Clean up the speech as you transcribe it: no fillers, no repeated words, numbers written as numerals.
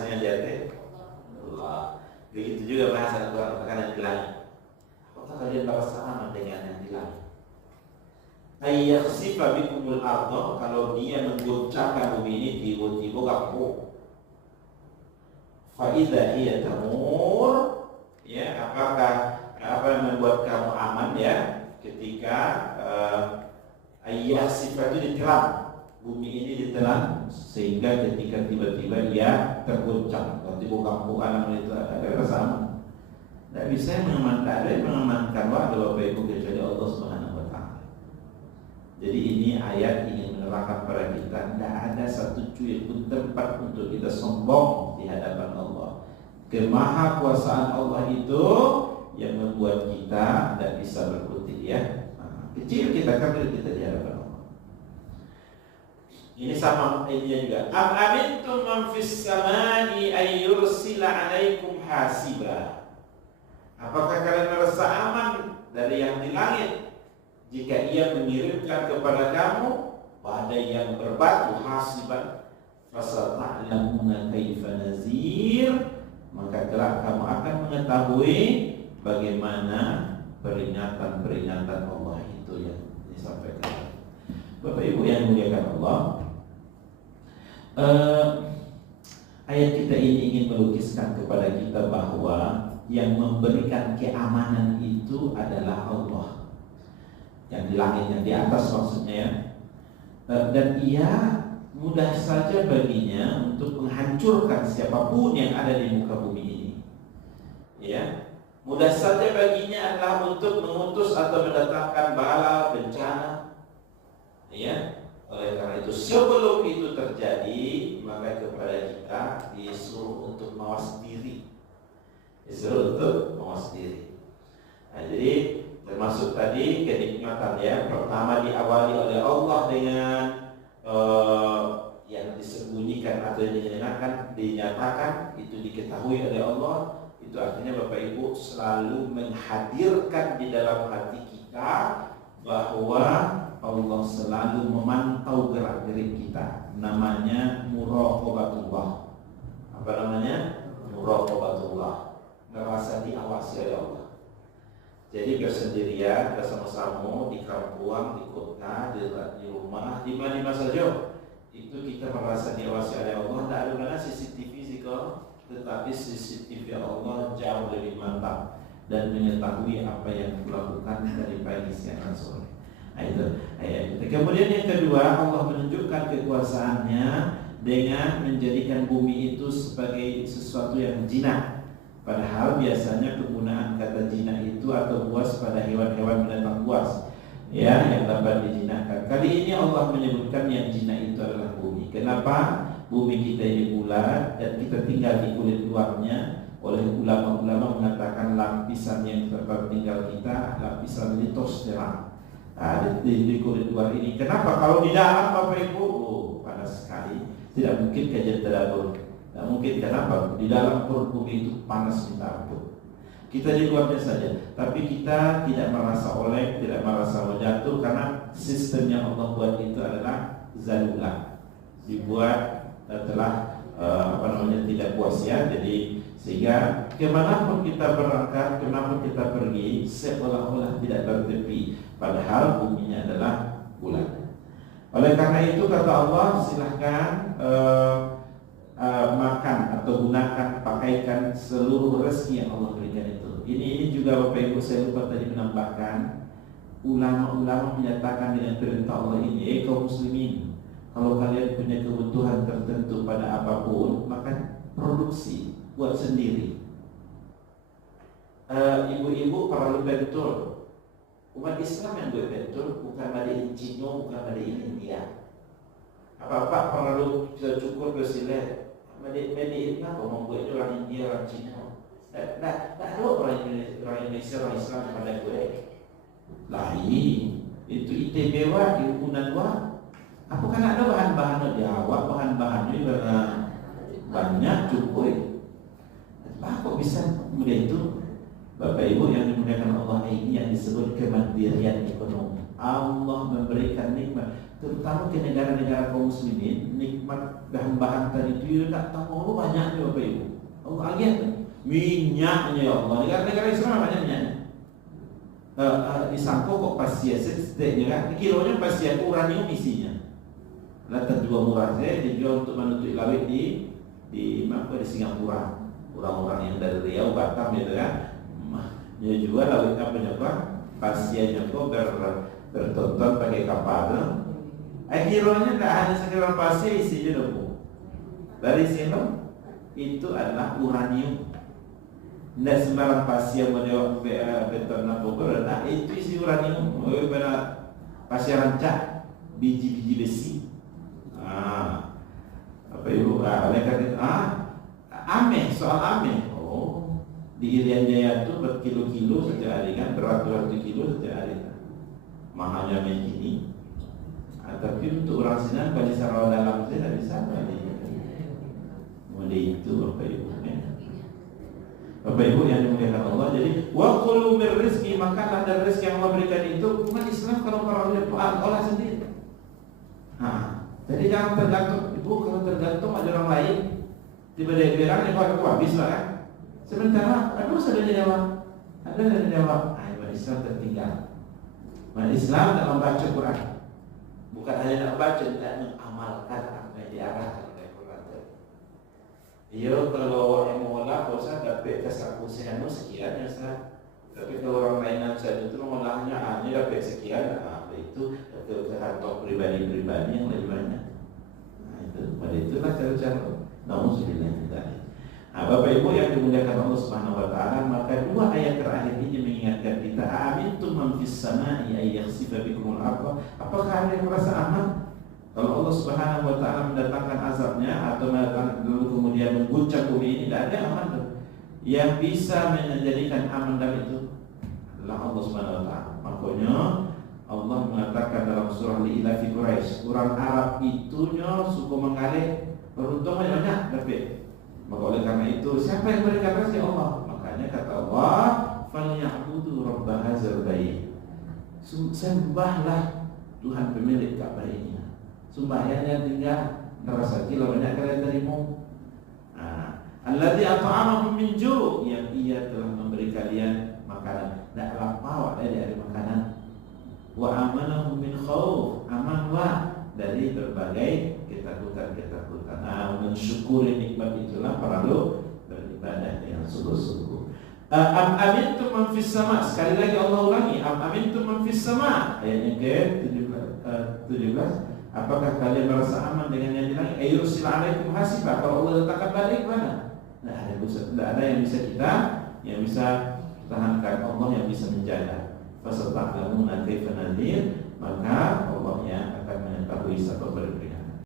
bahasanya dia Allah. Begitu juga bahasa Al-Quran makanan di langit. Apakah kalian merasa aman dengan yang di langit? Ayyakhsifa bikumul ardo, kalau dia mengguncangkan bumi ini tiba-tiba gapung. Fa idza hiya tamur, ya, apakah apa yang membuat kamu aman ya ketika ayyakhsifa itu ditelan, bumi ini ditelan sehingga ketika tiba-tiba dia terguncang, tiba-tiba gapung alam itu ada rasa aman. Tidak bisa mengamankan, ada yang mengamankan waktu Bapak Ibu kecuali Allah Subhanahu wa Ta'ala. Jadi ini ayat ingin menerangkan pada kita, tidak ada satu cuit pun tempat untuk kita sombong di hadapan Allah. Kemahakuasaan Allah itu yang membuat kita tidak bisa berkutik ya. Kecil kita kan kita di hadapan Allah. Ini sama ini juga. Am amintum man fis samai ay yursila 'alaikum hasiba. Apakah kalian merasa aman dari yang di langit jika ia mengirimkan kepada kamu badai yang berbatu hasiban? Fasata'lamuna kaifa nazir, maka kelak kamu akan mengetahui bagaimana peringatan-peringatan Allah itu yang disampaikan. Bapak Ibu yang dimuliakan Allah, ayat kita ini ingin melukiskan kepada kita bahwa yang memberikan keamanan itu adalah Allah yang di langit, yang di atas maksudnya ya. Dan ia mudah saja baginya untuk menghancurkan siapapun yang ada di muka bumi ini ya. Mudah saja baginya adalah untuk mengutus atau mendatangkan bala bencana ya. Oleh karena itu sebelum itu terjadi, maka kepada kita disuruh untuk mawas diri, disuruh untuk mawas diri. Nah, jadi termasuk tadi kenikmatan ya. Pertama diawali oleh Allah dengan yang disembunyikan atau yang dinyatakan itu diketahui oleh Allah. Itu artinya Bapak Ibu selalu menghadirkan di dalam hati kita bahwa Allah selalu memantau gerak-gerik kita. Namanya muraqabatullah. Apa namanya? Muraqabatullah. Merasa diawasi oleh Allah. Jadi bersendirian, bersama-sama di kampung, di kota, di rumah, di mana saja, itu kita merasa diawasi oleh Allah. Tidak ada mana CCTV tetapi CCTV Allah jauh lebih mantap dan mengetahui apa yang dilakukan dari pagi, siang, dan sore. Nah, itu ayat itu. Kemudian yang kedua, Allah menunjukkan kekuasaannya dengan menjadikan bumi itu sebagai sesuatu yang jinak. Padahal biasanya penggunaan kata jinak itu atau buas pada hewan-hewan binatang buas ya yang dapat dijinakkan. Kali ini Allah menyebutkan yang jinak itu adalah bumi. Kenapa? Bumi kita ini bulat dan kita tinggal di kulit luarnya. Oleh ulama-ulama mengatakan lapisan yang tempat tinggal kita lapisan litosfera. Di kulit luar ini. Kenapa? Kalau di dalam Bapak Ibu panas sekali. Tidak mungkin kajian tadabbur. Tidak mungkin. Kenapa? Di dalam perut bumi itu panas minta ampun. Kita di luarnya saja, tapi kita tidak merasa oleh, tidak merasa mau jatuh karena sistem yang Allah buat itu adalah zalula, dibuat telah tidak puas ya. Jadi sehingga kemanapun kita berangkat, kemanapun kita pergi, seolah-olah tidak bertepi, padahal buminya adalah bulat. Oleh karena itu kata Allah, silahkan makan atau gunakan, pakaikan seluruh rezeki yang Allah berikan itu. Ini juga Bapak Ibu saya lupa tadi menambahkan, ulama-ulama menyatakan dengan perintah Allah ini, kaum muslimin, kalau kalian punya kebutuhan tertentu pada apapun, maka produksi, buat sendiri. Ibu-ibu perlu betul. Umat Islam yang betul, bukan ada in Cina, bukan ada in India. Apa-apa perlu cukur bersilat. Medi apa membuat orang India, orang Cina. Tak ada orang Indonesia, orang Islam pada gue. Lain itu ITB di hubungan luar. Apa kan ada bahan-bahan Jawa, bahan-bahannya banyak cukup. Apa kok bisa mudah itu? Bapak Ibu yang dimuliakan Allah, ini yang disebut kemandirian ekonomi. Allah memberikan nikmat. terutama ke negara-negara kaum muslimin, nikmat bahan-bahan tadi itu tak tahu banyaknya Bapak Ibu. Allah lihat minyaknya ya Allah. Negara-negara Islam banyak minyaknya. Disangka kok pasir seteknya kan, kilonya pasir uranium isinya. Lah terjual murah saya dijual untuk menutup lawit di Singapura. Orang-orang yang dari Riau, Batam gitu kan. Dia jual lawit apa pasirnya kok bertonton pakai kapal. Akhirnya tidak hanya sekedar pasir isinya debu. Dari sini itu adalah uranium. Tidak sembarang pasir menjawab beton pokok. Nah itu isi uranium. Pada pasir rancak, biji-biji besi. Apa Ibu? Oleh karena ameh, soal ameh. Oh, di Irian Jaya itu berkilo-kilo setiap hari kan, beratus-ratus kilo setiap hari. Mahalnya ameh ini. Tapi untuk orang Sinan pada Sarawak dalam saya tidak bisa balik. Mulai itu Bapak Ibu. Bapak Ibu yang dimuliakan Allah. Jadi wa qulu mir rizqi, makanlah dari rezeki yang Allah berikan itu. Umat Islam kalau orang olah sendiri. Jadi jangan tergantung. Ibu kalau tergantung ada orang lain, tiba-tiba bilang ini aku habis lah kan. Sementara aduh sudah dijawab. Ada yang dijawab. Umat Islam tertinggal. Umat Islam tak membaca Quran. Bukan hanya nak baca, tidak mengamalkan apa yang diarahkan oleh Quran. Iya, kalau yang mengolah, kalau saya dapat kesaku sekian ya saya. Tapi kalau orang lain saja itu mengolahnya hanya dapat sekian, itu ke kantong pribadi-pribadi yang lebih banyak. Pada itulah cara-cara. Nauzubillah min dzalik. Bapak Ibu yang dimuliakan Allah Subhanahu wa taala, maka dua ayat terakhir ini mengingatkan kita, amintum man fis samai ay yakhsifa bikumul ardh. Apakah ada yang merasa aman kalau Allah Subhanahu wa taala mendatangkan azabnya atau lalu kemudian mengguncang bumi ini? Tidak ada yang aman. Yang bisa menjadikan aman dari itu adalah Allah Subhanahu wa taala. Makanya Allah mengatakan dalam surah Li-Ilafi Quraisy, orang Arab itunya suku mengalih beruntung banyak dapat. Maka oleh karena itu siapa yang memberikan rezeki? Allah. Makanya kata Allah, "Falyabudu rabb hadzal bait." Sembahlah Tuhan pemilik Ka'bah ini. Sembahyangnya tinggal terasa kilo banyak kalian terima. Alladzi at'amahum min ju', yang ia telah memberi kalian makanan. Tak lapar dari makanan. Wa amanahum min khauf, amanlah dari berbagai ketakutan-ketakutan. Mensyukuri nikmat itulah perlu beribadah dengan sungguh-sungguh. Amintum man fis sama', sekali lagi Allah ulangi, amintum man fis sama', ayat yang ke-17. Apakah kalian merasa aman dengan yang di langit? Ayursil alaikum hasibah, kalau Allah letakkan balik mana? Tidak ada yang bisa kita, yang bisa tahankan, Allah yang bisa menjaga. Fasata'lamuna kaifa nadir, maka Allah yang akan mengetahui sebab berikut.